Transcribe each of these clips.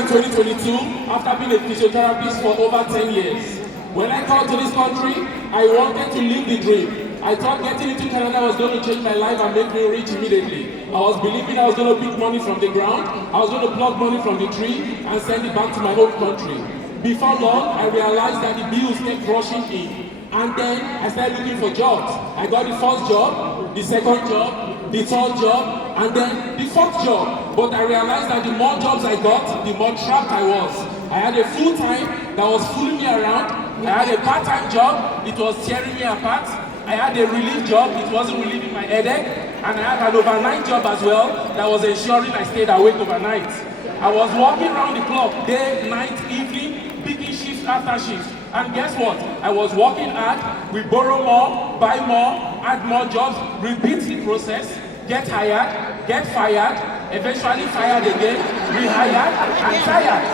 in 2022 after being a physiotherapist for over 10 years. When I came to this country, I wanted to live the dream. I thought getting into Canada was going to change my life and make me rich immediately. I was believing I was going to pick money from the ground, I was going to pluck money from the tree and send it back to my home country. Before long, I realized that the bills kept rushing in. And then I started looking for jobs. I got the first job, the second job, the third job, and then the fourth job. But I realized that the more jobs I got, the more trapped I was. I had a full-time that was fooling me around. I had a part-time job, it was tearing me apart. I had a relief job, it wasn't relieving my headache. And I had an overnight job as well that was ensuring I stayed awake overnight. I was walking around the clock, day, night, evening, picking shifts after shifts. And guess what? I was working hard, we borrow more, buy more, add more jobs, repeat the process, get hired, get fired, eventually fired again, rehired, and tired.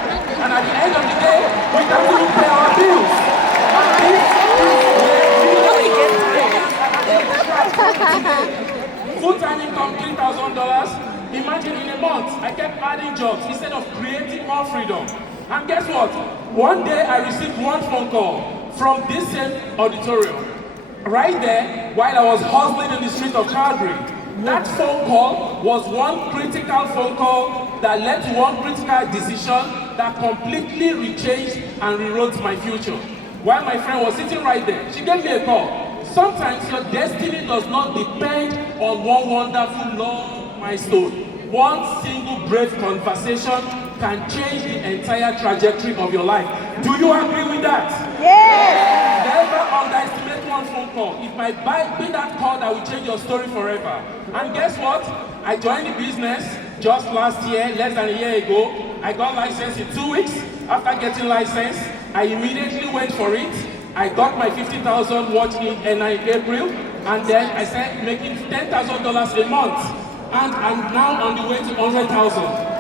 And at the end of the day, we can't even pay our bills. Full-time income, $3,000. Imagine in a month, I kept adding jobs instead of creating more freedom. And guess what? One day I received one phone call from this same auditorium. Right there, while I was hustling in the street of Calgary. That phone call was one critical phone call that led to one critical decision that completely rechanged and rewrote my future. While my friend was sitting right there, she gave me a call. Sometimes your destiny does not depend on one wonderful long milestone. One single brave conversation can change the entire trajectory of your life. Do you agree with that? Yes! Never underestimate one phone call. It might be that call that will change your story forever. And guess what? I joined the business just last year, less than a year ago. I got licensed in 2 weeks. After getting licensed, I immediately went for it. I got my 50,000 watch in April, and then I started making $10,000 a month. And I'm now on the way to 100,000.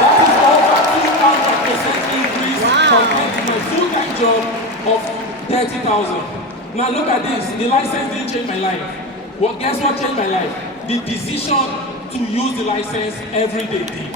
That is over 200% increase compared to my full-time job of 30,000. Now look at this. The license didn't change my life. Well, guess what changed my life? The decision to use the license every day did.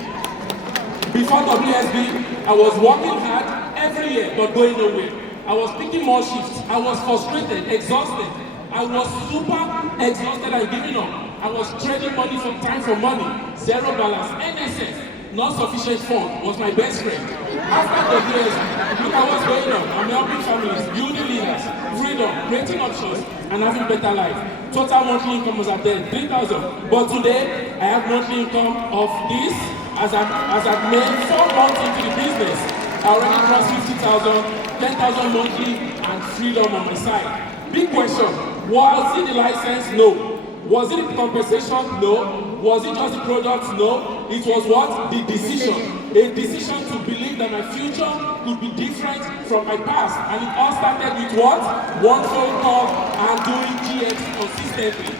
Before WSB, I was working hard every year but going nowhere. I was picking more shifts. I was frustrated, exhausted. I was super exhausted and giving up. I was trading money from time for money. Zero balance. NSF, not sufficient fund, was my best friend. After WSB, look at what's going on. I'm helping families, building leaders, freedom, creating options, and having better life. Total monthly income was at then 3,000. But today, I have monthly income of this as I've made 4 months into the business. I already crossed 50,000, 10,000 monthly, and freedom on my side. Big question, was it the license? No. Was it the compensation? No. Was it just the product? No. It was what? The decision. A decision to believe that my future could be different from my past. And it all started with what? One phone call and doing GX consistently.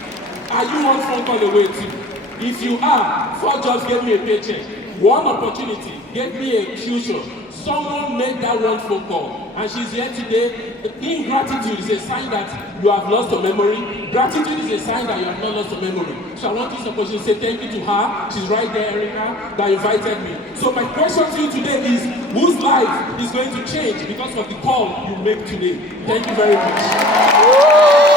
Are you one phone call away too? If you are, 4 jobs gave me a paycheck. One opportunity gave me a future. Someone made that one phone call, and she's here today. Ingratitude is a sign that you have lost your memory. Gratitude is a sign that you have not lost your memory. So I want this opportunity to say thank you to her. She's right there, Erica, that invited me. So my question to you today is, whose life is going to change because of the call you make today? Thank you very much.